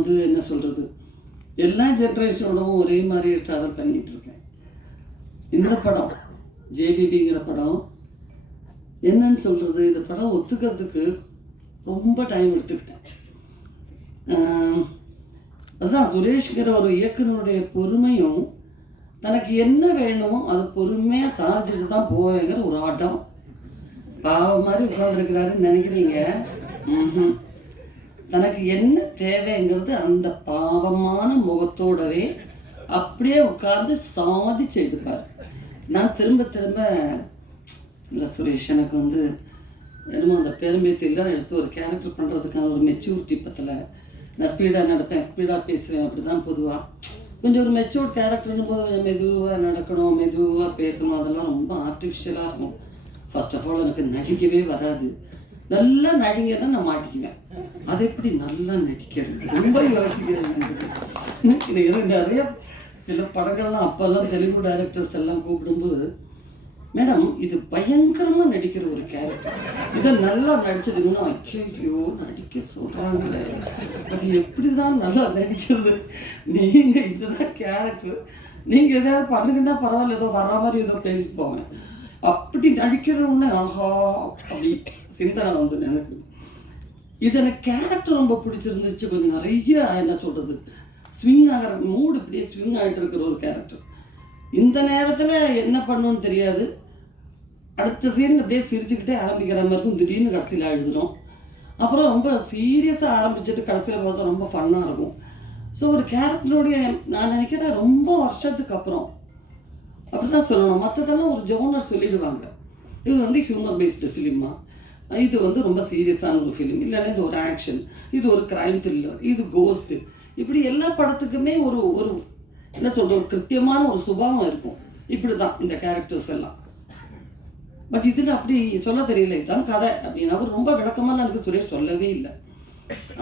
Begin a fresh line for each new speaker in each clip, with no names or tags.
வந்து என்ன சொல்கிறது எல்லா ஜென்ரேஷனோடவும் ஒரே மாதிரி ட்ராவல் பண்ணிகிட்டு இருக்கேன். இந்த படம் ஜேபிபிங்கிற படம் என்னன்னு சொல்கிறது இந்த படம் ஒத்துக்கிறதுக்கு ரொம்ப டைம் எடுத்துக்கிட்டேன். அதுதான் சுரேஷ்ங்கிற ஒரு இயக்குனருடைய பொறுமையும் தனக்கு என்ன வேணுமோ அது பொறுமையாக சாதிச்சுட்டு தான் போவேங்கிற ஒரு ஆட்டம். பாவம் மாதிரி உட்காந்துருக்கிறாருன்னு நினைக்கிறீங்க? ம் தனக்கு என்ன தேவைங்கிறது அந்த பாவமான முகத்தோடவே அப்படியே உட்கார்ந்து சாதிச்சு எடுப்பார் நான் திரும்ப திரும்ப இல்லை சுரேஷ் எனக்கு வந்து என்னமோ அந்த பெருமையத்தையெல்லாம் எடுத்து ஒரு கேரக்டர் பண்ணுறதுக்கான ஒரு மெச்சூரிட்டி பத்தில். நான் ஸ்பீடாக நடப்பேன் ஸ்பீடாக பேசுவேன் அப்படி தான் பொதுவாக கொஞ்சம் ஒரு மெச்சூர்ட் கேரக்டர்னு போது மெதுவாக நடக்கணும் மெதுவாக பேசணும் அதெல்லாம் ரொம்ப ஆர்டிஃபிஷியலாக இருக்கும். ஃபர்ஸ்ட் ஆஃப் ஆல் எனக்கு நடிக்கவே வராது. நல்லா நடிங்கன்னா நான் மாட்டிக்குவேன். அது எப்படி நல்லா நடிக்கிறது? ரொம்ப யோசிக்கிறேன். நிறைய சில படங்கள்லாம் அப்போல்லாம் தெலுங்கு டைரக்டர்ஸ் எல்லாம் கூப்பிடும்போது மேடம் இது பயங்கரமா நடிக்கிற ஒரு கேரக்டர் இதை நல்லா நடிச்சதுன்னா ஐயோ நடிக்க சொல்றாங்களே. அது எப்படிதான் நல்லா நடிக்கிறது? நீங்க இதுதான் கேரக்டர் நீங்க எதாவது பண்ணுங்கன்னா பரவாயில்ல ஏதோ வர்ற மாதிரி ஏதோ பேசிட்டு போவேன் அப்படி நடிக்கிறவொன்னே ஆஹா அப்படி. சிந்தனை வந்து எனக்கு இது எனக்கு கேரக்டர் ரொம்ப பிடிச்சிருந்துச்சு. கொஞ்சம் நிறைய என்ன சொல்கிறது ஸ்விங் ஆகிற மூடு இப்படியே ஸ்விங் ஆகிட்டு இருக்கிற ஒரு கேரக்டர் இந்த நேரத்தில் என்ன பண்ணணும்னு தெரியாது. அடுத்த சீனில் அப்படியே சிரிச்சுக்கிட்டே ஆரம்பிக்கிற மாதிரி இருக்கும். திடீர்னு கடைசியில் எழுதுகிறோம் அப்புறம் ரொம்ப சீரியஸாக ஆரம்பிச்சுட்டு கடைசியில் பார்த்தா ரொம்ப ஃபன்னாக இருக்கும். ஸோ ஒரு கேரக்டருடைய நான் நினைக்கிறேன் ரொம்ப வருஷத்துக்கு அப்புறம் அப்படிதான் சொல்லணும். மற்றதெல்லாம் ஒரு ஜோனர் சொல்லிடுவாங்க. இது வந்து ஹியூமர் பேஸ்டு ஃபிலிமா இது வந்து ரொம்ப சீரியஸான ஒரு ஃபிலிம் இல்லைன்னா இது ஒரு ஆக்ஷன் இது ஒரு கிரைம் த்ரில்லர் இது கோஸ்ட்டு இப்படி எல்லா படத்துக்குமே ஒரு ஒரு என்ன சொல்ற ஒரு கிருத்தியமான ஒரு சுபாவம் இருக்கும். இப்படி தான் இந்த கேரக்டர்ஸ் எல்லாம். பட் இதில் அப்படி சொல்ல தெரியல. இதுதான் கதை அப்படின்னா அவர் ரொம்ப விளக்கமாக எனக்கு சுரேஷ் சொல்லவே இல்லை.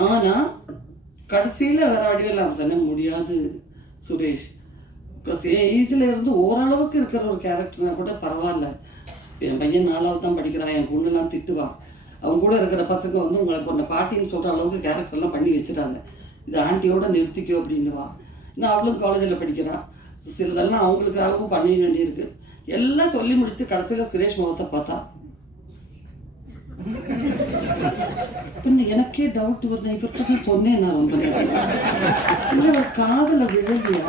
ஆனால் கடைசியில் வேற அடியெல்லாம் சொன்ன முடியாது சுரேஷ். ஏஜில் இருந்து ஓரளவுக்கு இருக்கிற ஒரு கேரக்டர்னா கூட பரவாயில்ல. என் பையன் நாலாவது தான் படிக்கிறான் என் பொண்ணுலாம் திட்டுவா. அவங்க கூட இருக்கிற பசங்க வந்து உங்களுக்கு ஒன்று பாட்டின்னு சொல்கிற அளவுக்கு கேரக்டர்லாம் பண்ணி வச்சுட்டாங்க இது ஆண்டியோட நிறுத்திக்கோ அப்படின்னுவா. இன்னும் அவளும் காலேஜில் படிக்கிறான். சிலதெல்லாம் அவங்களுக்காகவும் பண்ண வேண்டியிருக்கு. எல்லாம் சொல்லி முடிச்சு கடைசியில் சுரேஷ் முகத்தை பார்த்தா. பின்ன எனக்கே டவுட் வருது. இப்போ தான் சொன்னேன் நான் ரொம்ப நேரம். இல்லை ஒரு காதல விழலையா?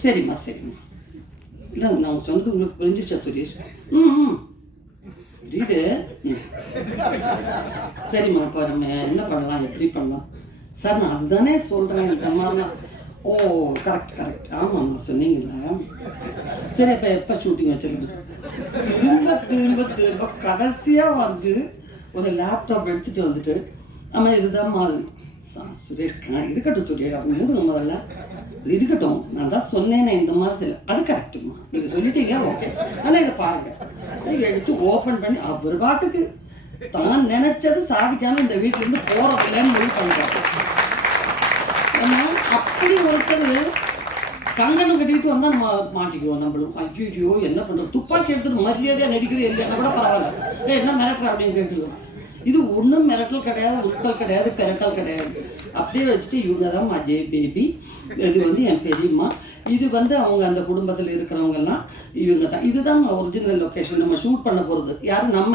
சரிம்மா சரிம்மா. இல்லை நான் சொன்னது உங்களுக்கு புரிஞ்சிச்சா சுரேஷ்? ம் ம் புரியுது? ம். சரிம்மா இப்போ நம்ம என்ன பண்ணலாம் எப்படி பண்ணலாம்? சார் நான் அதுதானே சொல்கிறேன் இந்த மாதிரிலாம் ஓ கரெக்ட் கரெக்ட் ஆமாம்மா சொன்னீங்களா சரி இப்போ எப்போ ஷூட்டிங் வச்சிருக்கு திரும்ப திரும்ப திரும்ப கடைசியாக வந்து ஒரு லேப்டாப் எடுத்துகிட்டு வந்துட்டு ஆமாம் இதுதான் மாதிரி. சுரேஷ் இருக்கட்டும் சுரேஷ் அது மூடுங்க முதல்ல. இருக்கட்டும் நான் தான் சொன்னேனே இந்த மாதிரி சில அது கரெக்டுமா நீங்கள் சொல்லிட்டீங்க ஓகே ஆனால் இதை பாருங்க. எடுத்து ஓப்பன் பண்ணி அவர் பாட்டுக்கு தான் நினைச்சது சாதிக்காம இந்த வீட்டுல இருந்து போறதில்லன்னு முடிவு பண்றாரு ஏன்னா, அப்படி ஒருத்தர் கங்கணம் கட்டிட்டு வந்தா நம்ம மாட்டிக்குவோம் நம்மளும். ஐயோ என்ன பண்றது? துப்பாக்கி எடுத்துட்டு மரியாதையா நடிக்கிறது இல்லைன்னா கூட பரவாயில்ல. ஏ என்ன மிரட்டுற அப்படின்னு கேட்டுருக்கோம் இது ஒன்றும் மிரட்டல் கிடையாது உட்கல் கிடையாது பெரட்டல் கிடையாது. அப்படியே வச்சுட்டு இவங்க தான் அஜய் பேபி இது வந்து என் பெரியம்மா. இது வந்து அவங்க அந்த குடும்பத்தில் இருக்கிறவங்கெல்லாம் இவங்க தான் இதுதான் ஒரிஜினல் லொக்கேஷன் நம்ம ஷூட் பண்ண போகிறது யாரும் நம்ம.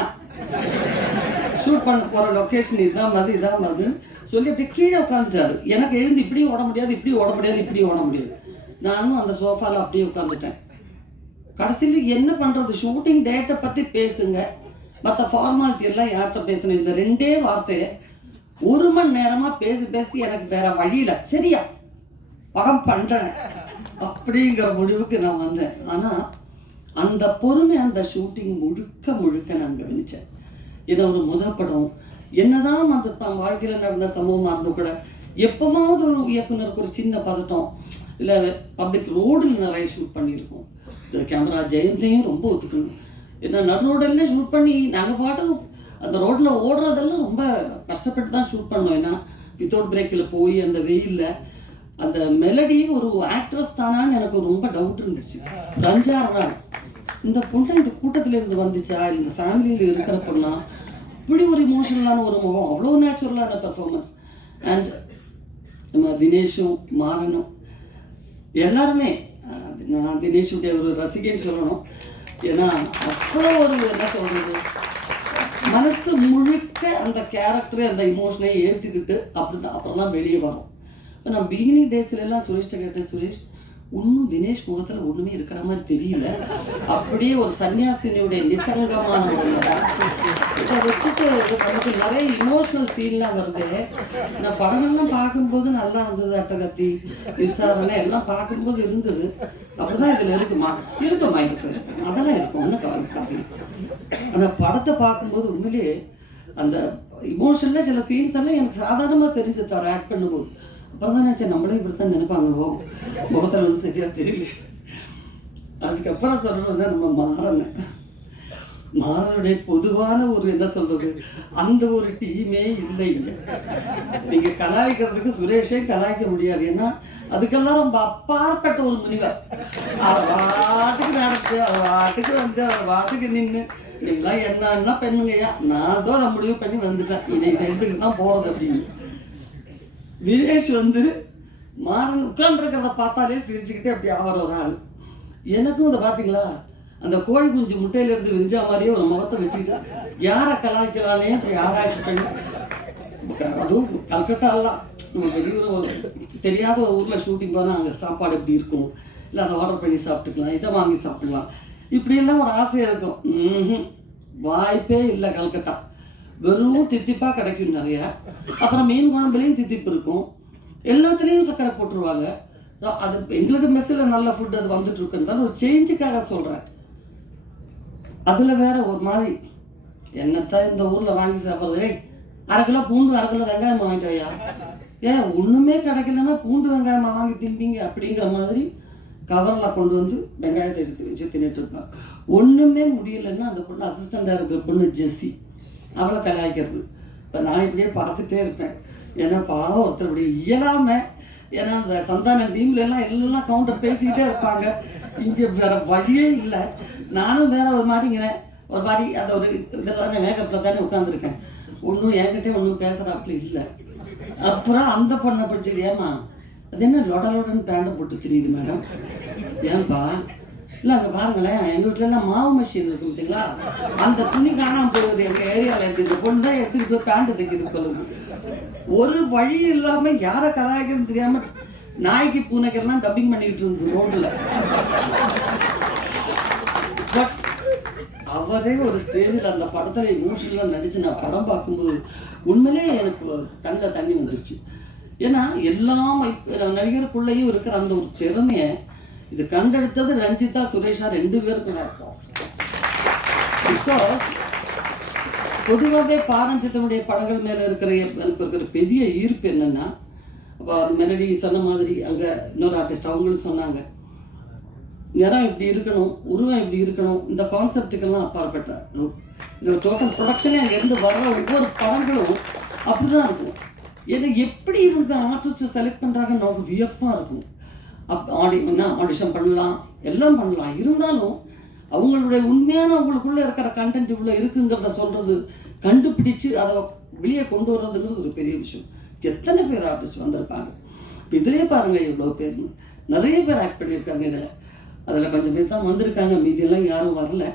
ஷூட் பண்ண போகிற லொக்கேஷன் இதுதான் மாதிரி இதான் மாதிரி சொல்லி அப்படி கீழே உட்காந்துட்டாரு எனக்கு எழுந்து இப்படியும் ஓட முடியாது இப்படி ஓட முடியாது இப்படி ஓட முடியாது. நானும் அந்த சோஃபாவில் அப்படியே உட்காந்துட்டேன் கடைசியில் என்ன பண்ணுறது ஷூட்டிங் டேட்டை பற்றி பேசுங்க. மற்ற ஃபார்மாலிட்டி எல்லாம் யார்கிட்ட பேசணும்? இந்த ரெண்டே வார்த்தையை ஒரு மணி நேரமாக பேசி பேசி எனக்கு வேற வழியில் சரியா? படம் பண்ணுறேன் அப்படிங்கிற முடிவுக்கு நான் வந்தேன். ஆனால் அந்த பொறுமை அந்த ஷூட்டிங் முழுக்க முழுக்க நான் கவனிச்சேன். ஏன்னா ஒரு முத படம். என்னதான் அந்த தான் வாழ்க்கையில் நடந்த சம்பவமாக இருந்தும் கூட எப்போவாவது ஒரு இயக்குனருக்கு ஒரு சின்ன பதட்டம் இல்லை பப்ளிக் ரோடில் நிறைய ஷூட் பண்ணியிருக்கோம். இந்த கேமரா ஜெயந்தையும் ரொம்ப ஒத்துக்கணும். ஏன்னா நடு ரோடெல்லாம் ஷூட் பண்ணி நாங்கள் பாட்டு அந்த ரோட்டில் ஓடுறதெல்லாம் ரொம்ப கஷ்டப்பட்டு தான் ஷூட் பண்ணோம். ஏன்னா வித்தவுட் பிரேக்கில் போய் அந்த வெயிலில் அந்த மெலடி ஒரு ஆக்ட்ரஸ் தானான்னு எனக்கு ரொம்ப டவுட் இருந்துச்சு. ஒரு இந்த பொண்ணை இந்த கூட்டத்துல இருந்து வந்துச்சா இந்த ஃபேமிலியில் இருக்கிற பொண்ணா? இப்படி ஒரு இமோஷனலான ஒரு முகம் அவ்வளோ நேச்சுரலான பெர்ஃபார்மன்ஸ் அண்ட் நம்ம தினேஷும் மாறனும். எல்லாருமே நான் தினேஷுடைய ஒரு ரசிகைன்னு சொல்லணும். ஏன்னா அவ்வளோ ஒரு என்ன சொல்றது? மனசு முழுக்க அந்த கேரக்டரை அந்த இமோஷனை ஏற்றுக்கிட்டு அப்படி தான் அப்புறம் தான் வெளியே வரும். இப்போ நான் பிகினிங் டேஸ்ல எல்லாம் சுரேஷ்ட கேட்டேன் சுரேஷ் ஒன்றும் தினேஷ் முகத்தில் ஒன்றுமே இருக்கிற மாதிரி தெரியல. அப்படியே ஒரு சன்னியாசினியுடைய நிசங்கமான இதை வச்சுட்டு நமக்கு நிறைய இமோஷனல் சீன்லாம் வருது. நான் படங்கள்லாம் பார்க்கும்போது நல்லா இருந்தது அட்டகத்தி விசாரணை எல்லாம் பார்க்கும்போது இருந்தது. அப்படிதான் இதில் இருக்குமா? இருக்குமா இருக்கு. அதெல்லாம் இருக்கும் ஒன்றும் கவனிக்காது ஆனால் படத்தை பார்க்கும்போது உண்மையிலேயே அந்த இமோஷனில் சில சீன்ஸ் எல்லாம் எனக்கு சாதாரணமாக தெரிஞ்சு தவிர ஆக்ட் பண்ணும்போது. அப்புறம் தான் நினச்சேன் நம்மளே இப்படி தான் நினைப்பாங்களோ? முகத்தில் ஒன்றும் சரியாக தெரியல. அதுக்கப்புறம் சொல்லணும்னா நம்ம மாறன. மாறனுடைய பொதுவான ஒரு என்ன சொல்றது? அந்த ஒரு டீமே இல்லை. நீங்க கலாய்க்கிறதுக்கு சுரேஷே கலாய்க்க முடியாது. ஏன்னா அதுக்கெல்லாம் ரொம்ப அப்பாற்பட்ட ஒரு முனிவர். அவர் வாட்டுக்கு நடத்து அவர் வாட்டுக்கு வந்து அவர் வாட்டுக்கு நின்று நீங்களாம் என்னன்னா பெண்ணுங்கய்யா? நான் தான் நான் முடிவு பண்ணி வந்துட்டேன். இதை இதை எடுத்துக்கிட்டு தான் போறது அப்படின்னு. தினேஷ் வந்து மாறன் உட்காந்துருக்கிறத பார்த்தாலே சிரிச்சுக்கிட்டே அப்படி அவர் ஒரு ஆள். எனக்கும் அதை பார்த்தீங்களா? அந்த கோழி குஞ்சு முட்டையிலேருந்து விரிஞ்சா மாதிரியே ஒரு முகத்தை வச்சுக்கிட்டா யாரை கலாய்க்கலானே போய் ஆராய்ச்சி பண்ணி? அதுவும் கல்கட்டாலாம் நம்ம வெளியூர் ஒரு தெரியாத ஒரு ஊரில் ஷூட்டிங் போனால் அங்கே சாப்பாடு எப்படி இருக்கும்? இல்லை அதை ஆர்டர் பண்ணி சாப்பிட்டுக்கலாம் இதை வாங்கி சாப்பிடலாம். இப்படியெல்லாம் ஒரு ஆசையாக இருக்கும். ம்ஹும். வாய்ப்பே இல்லை கல்கட்டா. வெறும் தித்திப்பாக கிடைக்கும் நிறையா. அப்புறம் மீன் குழம்புலையும் தித்திப்பு இருக்கும். எல்லாத்துலேயும் சக்கரை போட்டுருவாங்க. ஸோ அது எங்களுக்கு மெஸ்ஸில் நல்ல ஃபுட் அது வந்துட்டு இருக்குன்னு தான் ஒரு சேஞ்சுக்காக சொல்கிறேன் அதில் வேற ஒரு மாதிரி. என்னத்தான் இந்த ஊரில் வாங்கி சாப்பிட்றது? அரை கிலோ பூண்டு அரை கிலோ வெங்காயம் வாங்கிட்டு வையா? ஏன் ஒன்றுமே கிடைக்கலன்னா பூண்டு வெங்காயமா வாங்கி திம்பிங்க அப்படிங்கிற மாதிரி கவரில் கொண்டு வந்து வெங்காயத்தை எடுத்து வச்சு தின்னுட்டு இருப்பான் ஒன்றுமே முடியலன்னா அந்த பொண்ணு அசிஸ்டண்டாக இருக்கிற பொண்ணு ஜெஸ்ஸி. அவளை கலாய்க்கிறது. இப்போ நான் இப்படியே பார்த்துட்டே இருப்பேன். ஏன்னா பாவம் ஒருத்தர் இப்படி இயலாமல் ஏன்னா அந்த சந்தானம் டீம்ல எல்லாம் எல்லாம் கவுண்டர் பேசிக்கிட்டே இருப்பாங்க. இங்கே வேற வழியே இல்லை. நானும் வேற ஒரு மாதிரிங்கிறேன் ஒரு மாதிரி அந்த ஒரு இதில் தானே மேக்கப்பில் தானே உட்காந்துருக்கேன் ஒன்றும் என்கிட்ட ஒன்றும் பேசுகிறாப்புல இல்லை. அப்புறம் அந்த பொண்ணை பிடிச்சிட்டு ஏமா அது என்ன லொட லொடன்னு பேண்டை போட்டு தெரியுது மேடம்? ஏன்பா இல்லை அங்கே பாருங்களேன் எங்கள் வீட்டிலலாம் மாவு மிஷின் இருக்கு பார்த்தீங்களா? அந்த துணி காணாமல் போடுவது எங்கள் ஏரியாவில் இருக்கு. இந்த பொண்ணு தான் எடுத்துக்கிட்டு போய் பேண்ட் தைக்குது சொல்லுங்க ஒரு வழி இல்லாமல் யாரை கலாய்க்கிறது தெரியாமல் நாய்க்கு பூனைக்கெல்லாம் டப்பிங் பண்ணிக்கிட்டு இருந்தது ரோட்டில் பட் அவரே ஒரு ஸ்டேஜில் அந்த படத்தில் இமோஷனலாக நடித்து நான் படம் பார்க்கும்போது உண்மையிலே எனக்கு கண்ணில் தண்ணி வந்துருச்சு. ஏன்னா எல்லாம் நடிகருக்குள்ளேயும் இருக்கிற அந்த ஒரு திறமையை இது கண்டெடுத்தது ரஞ்சிதா சுரேஷா ரெண்டு பேருக்கும் அர்த்தம் பிகாஸ் பொதுவாகவே பாரஞ்சித்தனுடைய படங்கள் மேலே இருக்கிற எனக்கு இருக்கிற பெரிய ஈர்ப்பு என்னன்னா அப்போ மெலடி சொன்ன மாதிரி அங்கே இன்னொரு ஆர்டிஸ்ட் அவங்களும் சொன்னாங்க. நிறம் இப்படி இருக்கணும் உருவம் இப்படி இருக்கணும் இந்த கான்செப்டுக்கெல்லாம் அப்பாற்பட்ட. இந்த டோட்டல் ப்ரொடக்ஷனே அங்கேருந்து வர்ற ஒவ்வொரு படங்களும் அப்படிதான் இருக்கும். ஏன்னா எப்படி இவங்க ஆர்டிஸ்ட்டை செலக்ட் பண்ணுறாங்கன்னு நமக்கு வியப்பாக இருக்கும். அப் ஆடி என்ன ஆடிஷன் பண்ணலாம் எல்லாம் பண்ணலாம். இருந்தாலும் அவங்களுடைய உண்மையான அவங்களுக்குள்ள இருக்கிற கண்டென்ட் இவ்வளோ இருக்குங்கிறத சொல்கிறது கண்டுபிடிச்சு அதை வெளியே கொண்டு வர்றதுங்கிறது ஒரு பெரிய விஷயம். எத்தனை பேர் ஆர்டிஸ்ட் வந்திருப்பாங்க? இப்போ இதிலே பாருங்க இவ்வளோ பேர். நிறைய பேர் ஆக்ட் பண்ணியிருக்காங்க இதில். அதில் கொஞ்சம் பேர் தான் வந்திருக்காங்க. மீதியெல்லாம் யாரும் வரல.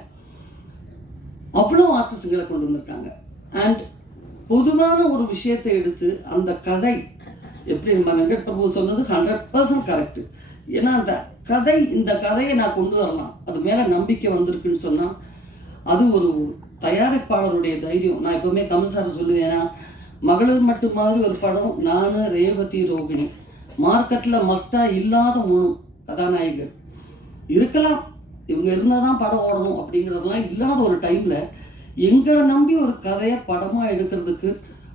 அவ்வளோ ஆர்டிஸ்டுகளை கொண்டு வந்திருக்காங்க. அண்ட் பொதுவான ஒரு விஷயத்தை எடுத்து அந்த கதை எப்படி நம்ம வெங்கட் பிரபு சொன்னது ஹண்ட்ரட் பர்சன்ட் கரெக்டு ஏன்னா அந்த கதை இந்த கதையை நான் கொண்டு வரலாம். அது மேலே நம்பிக்கை வந்திருக்குன்னு சொன்னால் அது ஒரு தயாரிப்பாளருடைய தைரியம். நான் எப்பவுமே கமல் சார் சொல்லுவேன் மகளிர் மட்டும் மாதிரி ஒரு படம் நான் ரேவதி ரோகிணி. மார்க்கெட்டில் மஸ்டாக இல்லாத முழு கதாநாயகர். இருக்கலாம். இவங்க இருந்தால் தான் படம் ஓடணும் அப்படிங்கிறதெல்லாம் இல்லாத ஒரு டைமில் எங்களை நம்பி ஒரு கதையை படமாக எடுக்கிறதுக்கு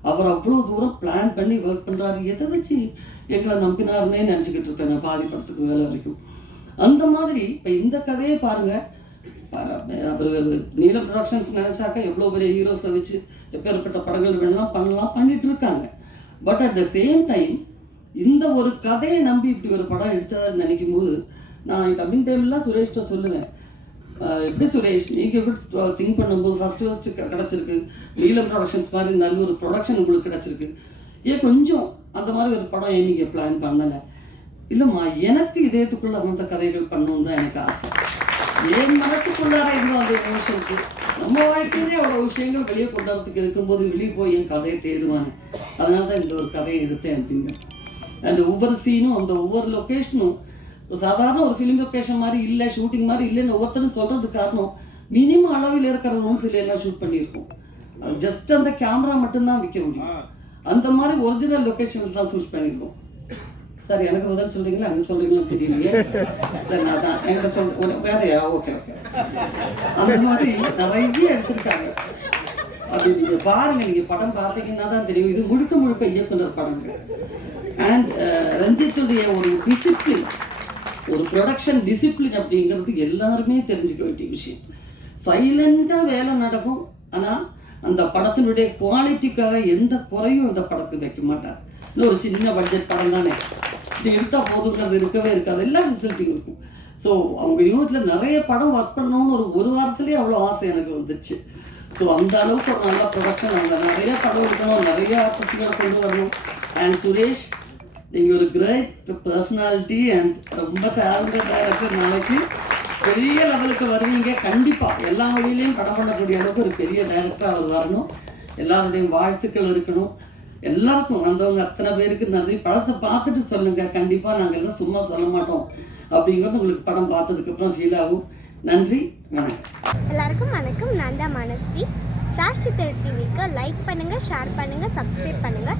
அவர் அவ்வளோ தூரம் பிளான் பண்ணி ஒர்க் பண்ணுறாரு எதை வச்சு எங்களை நம்பினாருன்னே நினச்சிக்கிட்டு இருப்பேன் நான் பாதி படத்துக்கு வேலை வரைக்கும். அந்த மாதிரி இப்போ இந்த கதையை பாருங்கள் அவர் நீல ப்ரொடக்ஷன்ஸ் நினச்சாக்கா எவ்வளோ பெரிய ஹீரோஸை வச்சு எப்பேற்பட்ட படங்கள் வேணாலும் பண்ணலாம் பண்ணிட்டு இருக்காங்க. But at the same time இந்த ஒரு கதையை நம்பி இப்படி ஒரு படம் எடுத்தாருன்னு நினைக்கும் போது நான் கம்மிங் டைம்லாம் சுரேஷ்ட சொல்லுவேன். எப்படி சுரேஷ்? நீங்கள் எப்படி திங்க் பண்ணும்போது ஃபஸ்ட்டு ஃபஸ்ட்டு கிடச்சிருக்கு. நீலம் ப்ரொடக்ஷன்ஸ் மாதிரி நல்ல ஒரு ப்ரொடக்ஷன் உங்களுக்கு கிடச்சிருக்கு. ஏன் கொஞ்சம் அந்த மாதிரி ஒரு படம் ஏன் நீங்கள் பிளான் பண்ணலை? இல்லைம்மா எனக்கு இதயத்துக்குள்ள அந்த கதைகள் பண்ணணும்னு தான் எனக்கு ஆசை. என் மனசுக்குள்ளார இருந்த அந்த எமோஷன்ஸு நம்ம வாழ்க்கையிலே அவ்வளோ விஷயங்கள் வெளியே கொண்டு வரதுக்கு இருக்கும்போது வெளியே போய் என் கதையை தேடுவானே. அதனால தான் இந்த ஒரு கதையை எடுத்தேன் அப்படிங்க. அண்ட் ஒவ்வொரு சீனும் அந்த ஒவ்வொரு லொக்கேஷனும் சாதாரண ஒரு ஃபிலிம் லொக்கேஷன் மாதிரி இல்லை ஷூட்டிங் மாதிரி இல்லைன்னு ஒவ்வொருத்தரும் சொல்கிறது காரணம் மினிமம் அளவில் இருக்கிற ரூம்ஸில் எல்லாம் ஷூட் பண்ணியிருக்கோம். ஜஸ்ட் அந்த கேமரா மட்டும்தான் விற்க முடியும். அந்த மாதிரி ஒரிஜினல் லொக்கேஷனில் தான் ஷூட் பண்ணியிருக்கோம். சார் எனக்கு பதில் சொல்றீங்களா? அங்கே சொல்றீங்களா? தெரியலையே. இல்லை என்கிட்ட சொல் வேறையா ஓகே ஓகே அந்த மாதிரி நிறைய எடுத்திருக்காங்க. அப்படி நீங்கள் பாருங்க நீங்கள் படம் பார்த்தீங்கன்னா தான் தெரியும். இது முழுக்க முழுக்க இயக்குனர் படங்க அண்ட் ரஞ்சித்துடைய ஒரு டிசிப்ளின் ஒரு ப்ரொடக்ஷன் டிசிப்ளின் அப்படிங்கிறது எல்லாருமே தெரிஞ்சுக்க வேண்டிய விஷயம். சைலண்டாக வேலை நடக்கும். ஆனால் அந்த படத்தினுடைய குவாலிட்டிக்காக எந்த குறையும் அந்த படத்துக்கு வைக்க மாட்டார். இன்னும் ஒரு சின்ன பட்ஜெட் படம் தானே. இது எடுத்தால் போதுங்கிறது இருக்கவே இருக்காது. எல்லா ஃபெசிலிட்டியும் இருக்கும். ஸோ அவங்க யூனிட்டில் நிறைய படம் ஒர்க் பண்ணணும்னு ஒரு ஒரு வாரத்துலேயே அவ்வளோ ஆசை எனக்கு வந்துச்சு. ஸோ அந்த அளவுக்கு ஒரு நல்ல ப்ரொடக்ஷன் அவங்க நிறைய படம் எடுக்கணும் நிறைய ஆர்டிஸ்டுகளை கொண்டு வரணும். அண்ட் சுரேஷ் நீங்கள் ஒரு கிரேட் பர்சனாலிட்டி அண்ட் ரொம்ப டேலண்டட் டேரக்டர் நாளைக்கு. பெரிய லெவலுக்கு வருவீங்க. கண்டிப்பாக எல்லா மொழியிலையும் படம் பண்ணக்கூடிய அளவுக்கு ஒரு பெரிய டைரக்டர் அவர் வரணும். எல்லாருடையும் வாழ்த்துக்கள் இருக்கணும். எல்லாருக்கும் வந்தவங்க அத்தனை பேருக்கு நன்றி. படத்தை பார்த்துட்டு சொல்லுங்க. கண்டிப்பாக நாங்கள் எல்லாம் சும்மா சொல்ல மாட்டோம். அப்படிங்கிறது உங்களுக்கு படம் பார்த்ததுக்கப்புறம் ஃபீல் ஆகும். நன்றி. வணக்கம்.
எல்லாருக்கும் வணக்கம். நான் தான் மனஸ்வி. ஃப்ளாஷ் சித்தர் டிவிக்கு லைக் பண்ணுங்கள் ஷேர் பண்ணுங்கள் சப்ஸ்கிரைப் பண்ணுங்கள்